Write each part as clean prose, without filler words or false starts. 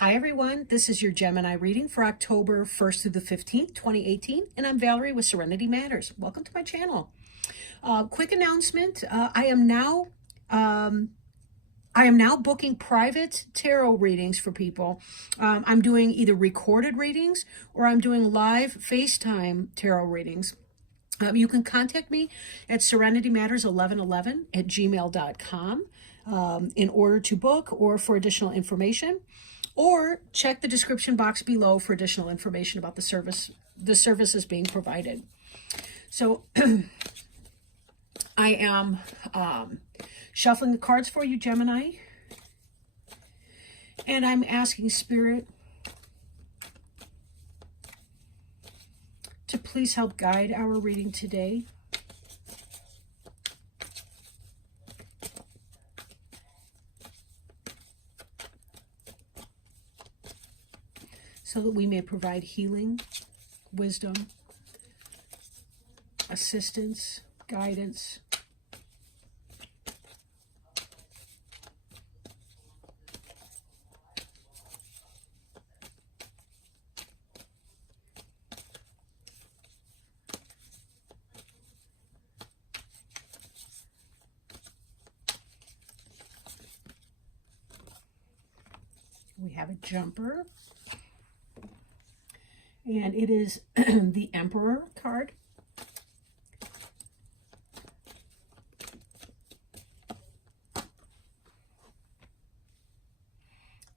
Hi everyone, this is your Gemini reading for October 1st through the 15th, 2018, and I'm Valerie with Serenity Matters. Welcome to my channel. Quick announcement, I am now booking private tarot readings for people. I'm doing either recorded readings or I'm doing live FaceTime tarot readings. You can contact me at serenitymatters1111@gmail.com in order to book or for additional information, or check the description box below for additional information about the services being provided. So I am shuffling the cards for you, Gemini, and I'm asking Spirit to please help guide our reading today. So that we may provide healing, wisdom, assistance, guidance. We have a jumper. And it is the Emperor card.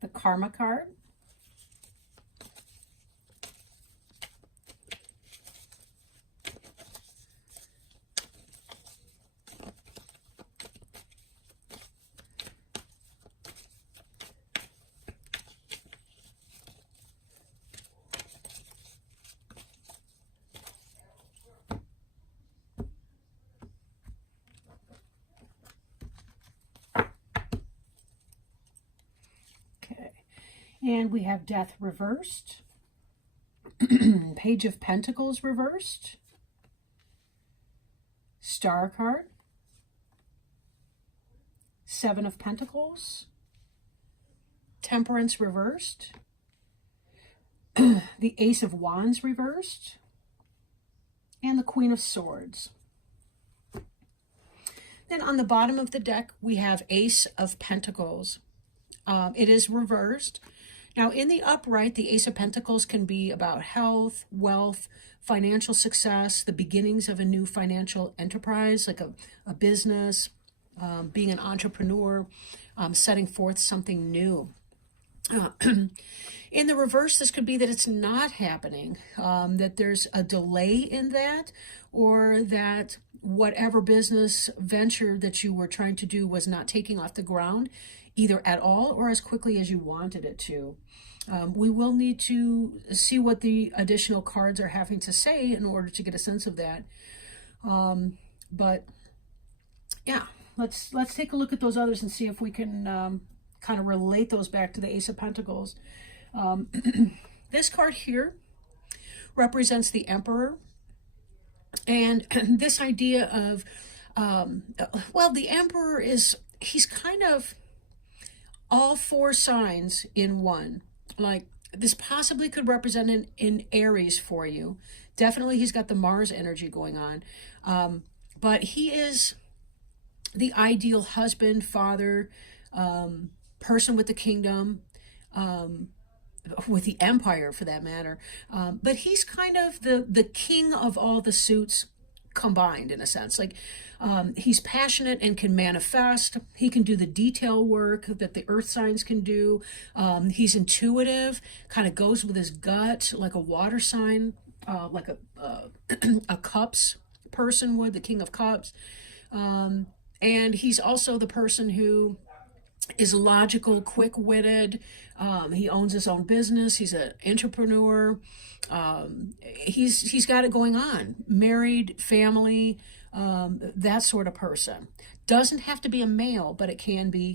The Karma card. And we have Death reversed, Page of Pentacles reversed, Star card, Seven of Pentacles, Temperance reversed, the Ace of Wands reversed, and the Queen of Swords. Then on the bottom of the deck, we have Ace of Pentacles. It is reversed. Now, in the upright, the Ace of Pentacles can be about health, wealth, financial success, the beginnings of a new financial enterprise, like a business, being an entrepreneur, setting forth something new. In the reverse, this could be that it's not happening, that there's a delay in that, or that whatever business venture that you were trying to do was not taking off the ground, either at all or as quickly as you wanted it to. We will need to see what the additional cards are having to say in order to get a sense of that. But yeah, let's take a look at those others and see if we can kind of relate those back to the Ace of Pentacles. This card here represents the Emperor, and this idea of well, the Emperor he's kind of all four signs in one. Like, this possibly could represent in Aries for you. Definitely he's got the Mars energy going on. But he is the ideal husband, father, person with the kingdom, with the empire for that matter. But he's kind of the king of all the suits combined, in a sense. Like, he's passionate and can manifest. He can do the detail work that the earth signs can do. He's intuitive, kind of goes with his gut, like a water sign, like a cups person would, the King of Cups. And he's also the person who is logical, quick-witted. He owns his own business. He's an entrepreneur. He's got it going on. Married, family, that sort of person. Doesn't have to be a male, but it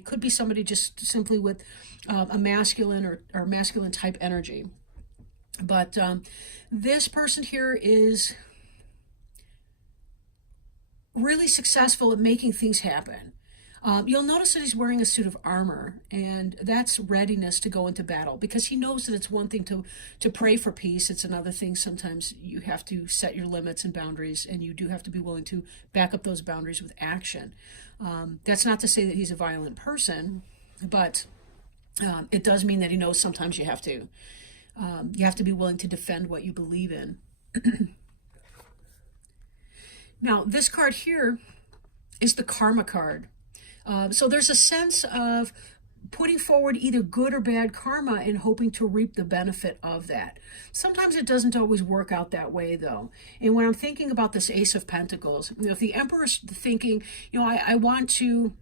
could be somebody just simply with a masculine or masculine type energy. But this person here is really successful at making things happen. You'll notice that he's wearing a suit of armor, and that's readiness to go into battle, because he knows that it's one thing to pray for peace. It's another thing sometimes you have to set your limits and boundaries, and you do have to be willing to back up those boundaries with action. That's not to say that he's a violent person, but it does mean that he knows sometimes you have to be willing to defend what you believe in. Now, this card here is the karma card. So there's a sense of putting forward either good or bad karma and hoping to reap the benefit of that. Sometimes it doesn't always work out that way, though. And when I'm thinking about this Ace of Pentacles, if the Emperor's thinking, I want to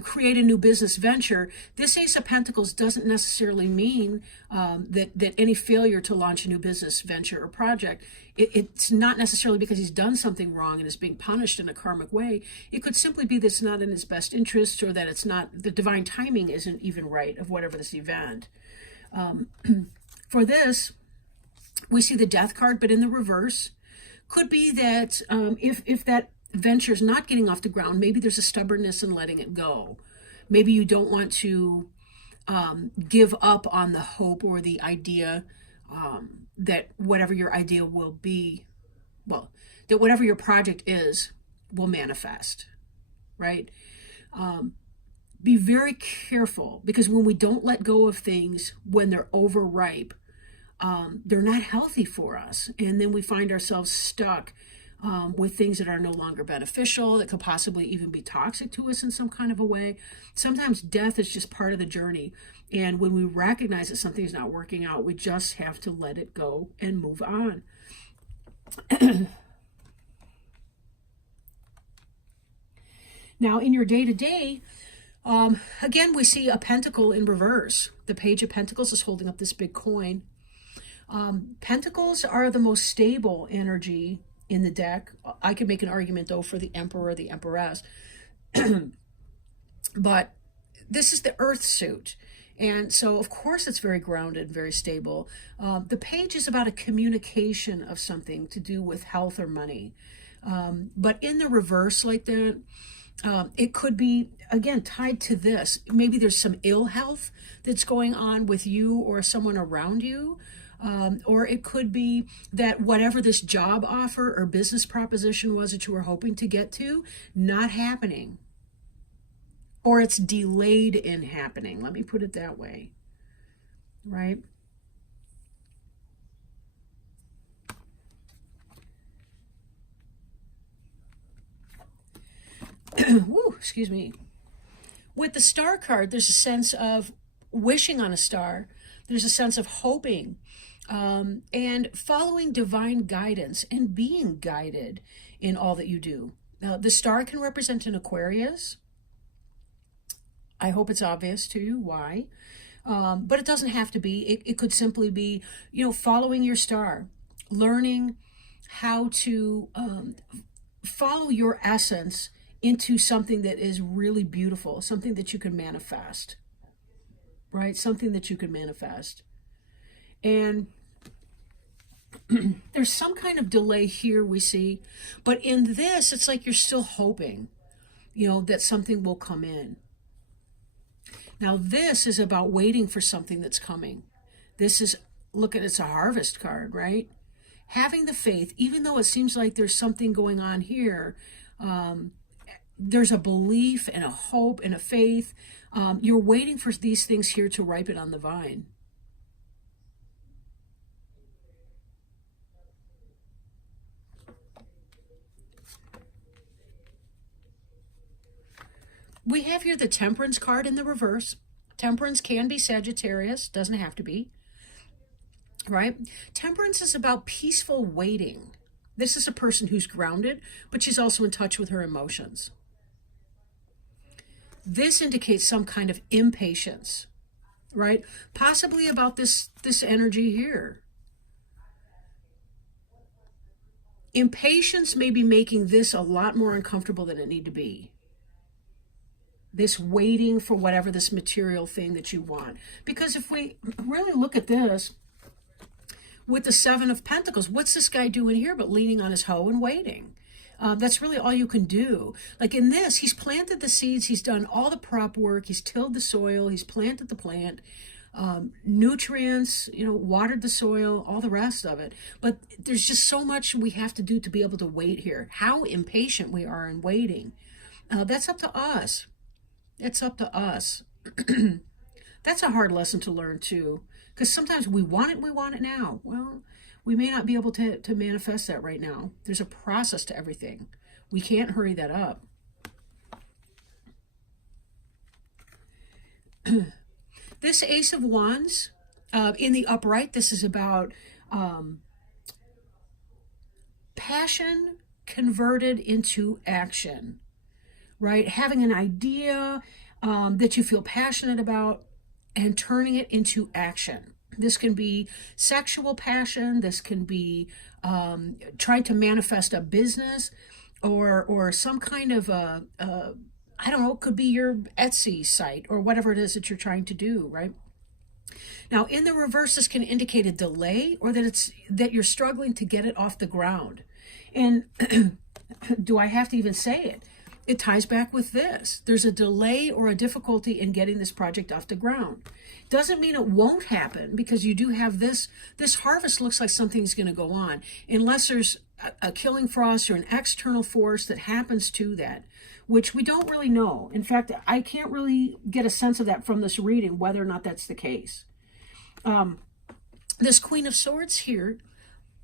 create a new business venture, this Ace of Pentacles doesn't necessarily mean that any failure to launch a new business venture or project, it's not necessarily because he's done something wrong and is being punished in a karmic way. It could simply be that it's not in his best interest, or that it's not, the divine timing isn't even right of whatever this event. For this, we see the Death card, but in the reverse. Could be that if that venture is not getting off the ground, maybe there's a stubbornness in letting it go. Maybe you don't want to give up on the hope or the idea that whatever your idea will be, that whatever your project is will manifest, right? Be very careful, because when we don't let go of things when they're overripe, they're not healthy for us. And then we find ourselves stuck with things that are no longer beneficial, that could possibly even be toxic to us in some kind of a way. Sometimes death is just part of the journey. And when we recognize that something's not working out, we just have to let it go and move on. Now, in your day-to-day, again, we see a pentacle in reverse. The Page of Pentacles is holding up this big coin. Pentacles are the most stable energy in the deck. I could make an argument, though, for the Emperor or the Empress. But this is the Earth suit. And so, of course, it's very grounded, very stable. The Page is about a communication of something to do with health or money. But in the reverse like that, it could be, again, tied to this. Maybe there's some ill health that's going on with you or someone around you. Or it could be that whatever this job offer or business proposition was that you were hoping to get to, not happening. Or it's delayed in happening. Let me put it that way. Right? Woo, excuse me. With the Star card, there's a sense of wishing on a star. There's a sense of hoping. And following divine guidance and being guided in all that you do. Now, the star can represent an Aquarius. I hope it's obvious to you why. But it doesn't have to be. It could simply be, following your star, learning how to follow your essence into something that is really beautiful, something that you can manifest, right? Something that you can manifest. And there's some kind of delay here we see, but in this, it's like you're still hoping, that something will come in. Now, this is about waiting for something that's coming. This is, it's a Harvest card, right? Having the faith, even though it seems like there's something going on here, there's a belief and a hope and a faith. You're waiting for these things here to ripen on the vine. We have here the Temperance card in the reverse. Temperance can be Sagittarius, doesn't have to be, right? Temperance is about peaceful waiting. This is a person who's grounded, but she's also in touch with her emotions. This indicates some kind of impatience, right? Possibly about this energy here. Impatience may be making this a lot more uncomfortable than it need to be. This waiting for whatever this material thing that you want. Because if we really look at this, with the Seven of Pentacles, what's this guy doing here but leaning on his hoe and waiting? That's really all you can do. Like in this, he's planted the seeds, he's done all the prep work, he's tilled the soil, he's planted the plant, nutrients, watered the soil, all the rest of it. But there's just so much we have to do to be able to wait here. How impatient we are in waiting. That's up to us. It's up to us. That's a hard lesson to learn too, because sometimes we want it now. Well, we may not be able to manifest that right now. There's a process to everything. We can't hurry that up. This Ace of Wands, in the upright, this is about passion converted into action, right? Having an idea that you feel passionate about and turning it into action. This can be sexual passion. This can be trying to manifest a business or some kind of I don't know, it could be your Etsy site or whatever it is that you're trying to do, right? Now, in the reverse, this can indicate a delay or that you're struggling to get it off the ground. And do I have to even say it? It ties back with this. There's a delay or a difficulty in getting this project off the ground. Doesn't mean it won't happen, because you do have this. This harvest looks like something's going to go on, unless there's a killing frost or an external force that happens to that, which we don't really know. In fact, I can't really get a sense of that from this reading, whether or not that's the case. This Queen of Swords here,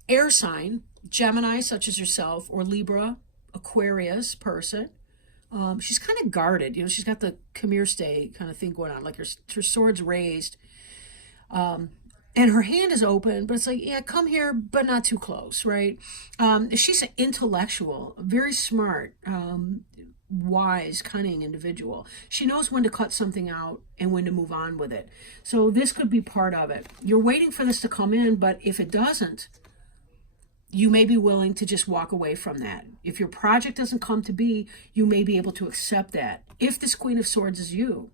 air sign, Gemini, such as yourself, or Libra, Aquarius person. She's kind of guarded, she's got the come here stay kind of thing going on, like her sword's raised, and her hand is open, but it's like, yeah, come here, but not too close, right? She's an intellectual, very smart, wise, cunning individual. She knows when to cut something out and when to move on with it. So this could be part of it. You're waiting for this to come in, but if it doesn't, you may be willing to just walk away from that. If your project doesn't come to be, you may be able to accept that, if this Queen of Swords is you.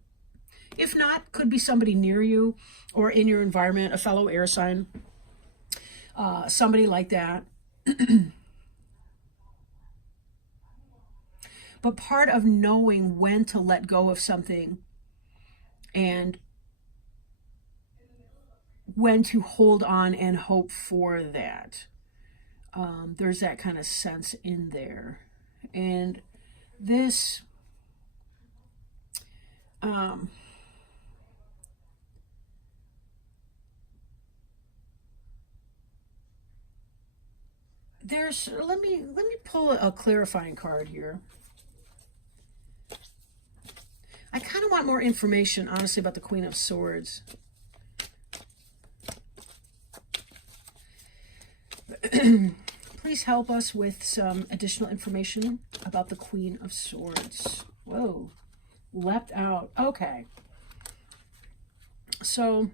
If not, could be somebody near you or in your environment, a fellow air sign, somebody like that. But part of knowing when to let go of something and when to hold on and hope for that. There's that kind of sense in there. And this, let me pull a clarifying card here. I kind of want more information, honestly, about the Queen of Swords. Please help us with some additional information about the Queen of Swords. Whoa, leapt out. Okay. So,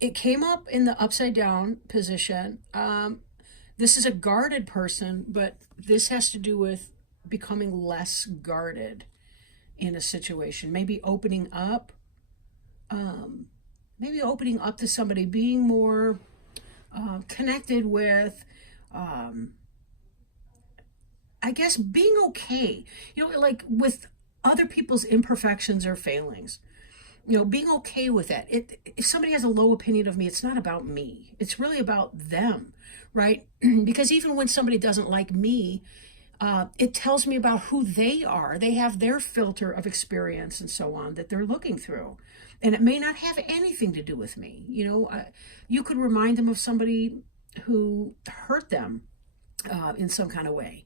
it came up in the upside down position. This is a guarded person, but this has to do with becoming less guarded in a situation. Maybe opening up. Maybe opening up to somebody, being more connected with, I guess, being okay, like with other people's imperfections or failings, being okay with that. If somebody has a low opinion of me, it's not about me. It's really about them, right? Because even when somebody doesn't like me, it tells me about who they are. They have their filter of experience and so on that they're looking through. And it may not have anything to do with me. You could remind them of somebody who hurt them in some kind of way.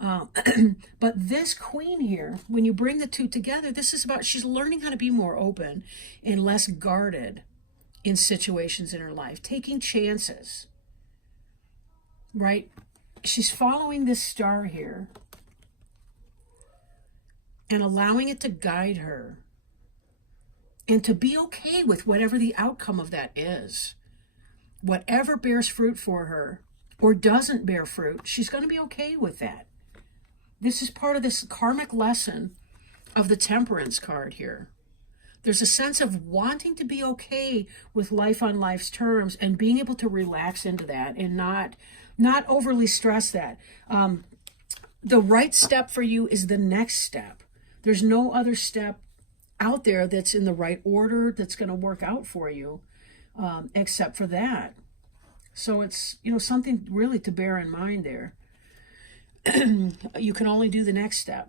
But this queen here, when you bring the two together, this is about, she's learning how to be more open and less guarded in situations in her life, taking chances, right? She's following this star here and allowing it to guide her, and to be okay with whatever the outcome of that is. Whatever bears fruit for her or doesn't bear fruit, she's going to be okay with that. This is part of this karmic lesson of the Temperance card here. There's a sense of wanting to be okay with life on life's terms and being able to relax into that and not overly stress that. The right step for you is the next step. There's no other step out there that's in the right order that's going to work out for you, except for that. So it's, something really to bear in mind there. You can only do the next step.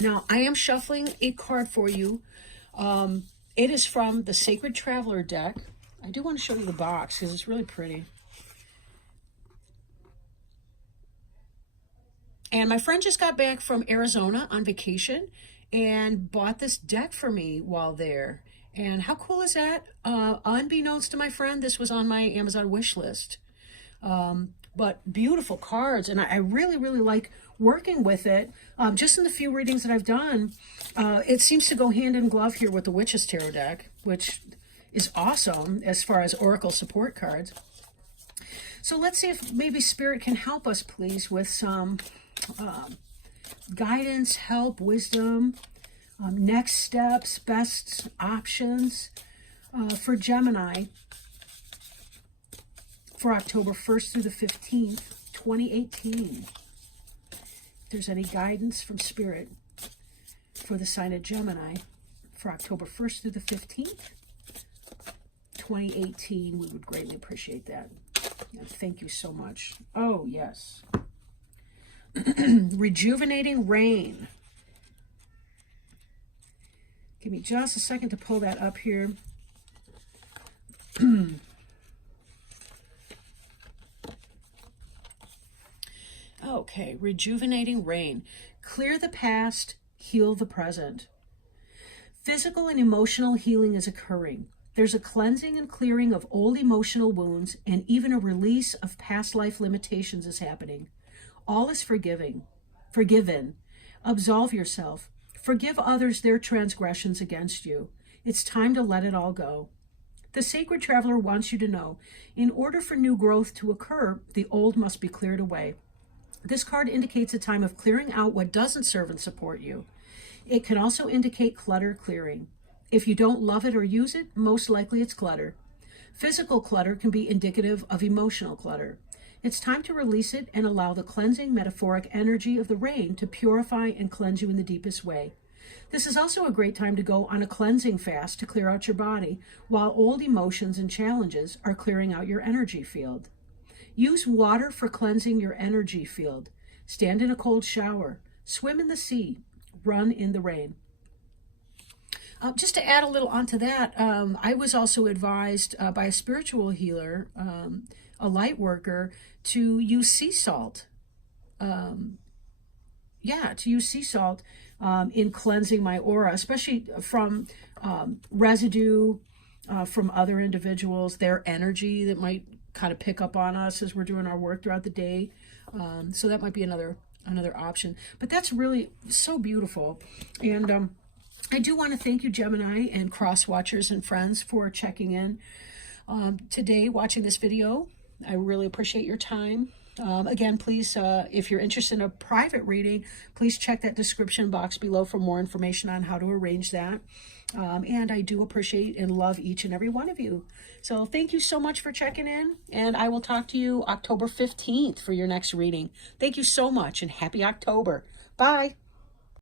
Now, I am shuffling a card for you. It is from the Sacred Traveler deck. I do want to show you the box because it's really pretty. And my friend just got back from Arizona on vacation and bought this deck for me while there. And how cool is that? Unbeknownst to my friend, this was on my Amazon wish list. But beautiful cards, and I really, really like working with it. Just in the few readings that I've done, it seems to go hand in glove here with the Witch's Tarot deck, which is awesome as far as Oracle support cards. So let's see if maybe Spirit can help us, please, with some guidance, help, wisdom, next steps, best options for Gemini for October 1st through the 15th, 2018. If there's any guidance from Spirit for the sign of Gemini for October 1st through the 15th, 2018, we would greatly appreciate that. And thank you so much. Oh, yes. Rejuvenating rain. Give me just a second to pull that up here. Okay, rejuvenating rain. Clear the past, heal the present. Physical and emotional healing is occurring. There's a cleansing and clearing of old emotional wounds, and even a release of past life limitations is happening. All is forgiven. Absolve yourself. Forgive others their transgressions against you. It's time to let it all go. The Sacred Traveler wants you to know, in order for new growth to occur, the old must be cleared away. This card indicates a time of clearing out what doesn't serve and support you. It can also indicate clutter clearing. If you don't love it or use it, most likely it's clutter. Physical clutter can be indicative of emotional clutter. It's time to release it and allow the cleansing metaphoric energy of the rain to purify and cleanse you in the deepest way. This is also a great time to go on a cleansing fast to clear out your body, while old emotions and challenges are clearing out your energy field. Use water for cleansing your energy field. Stand in a cold shower. Swim in the sea. Run in the rain. Just to add a little onto that, I was also advised by a spiritual healer, a light worker, to use sea salt. To use sea salt in cleansing my aura, especially from residue from other individuals, their energy that might kind of pick up on us as we're doing our work throughout the day. So that might be another option. But that's really so beautiful. And I do want to thank you, Gemini and cross watchers and friends, for checking in today, watching this video. I really appreciate your time. Again, please, if you're interested in a private reading, please check that description box below for more information on how to arrange that. And I do appreciate and love each and every one of you. So thank you so much for checking in, and I will talk to you October 15th for your next reading. Thank you so much, and happy October. Bye.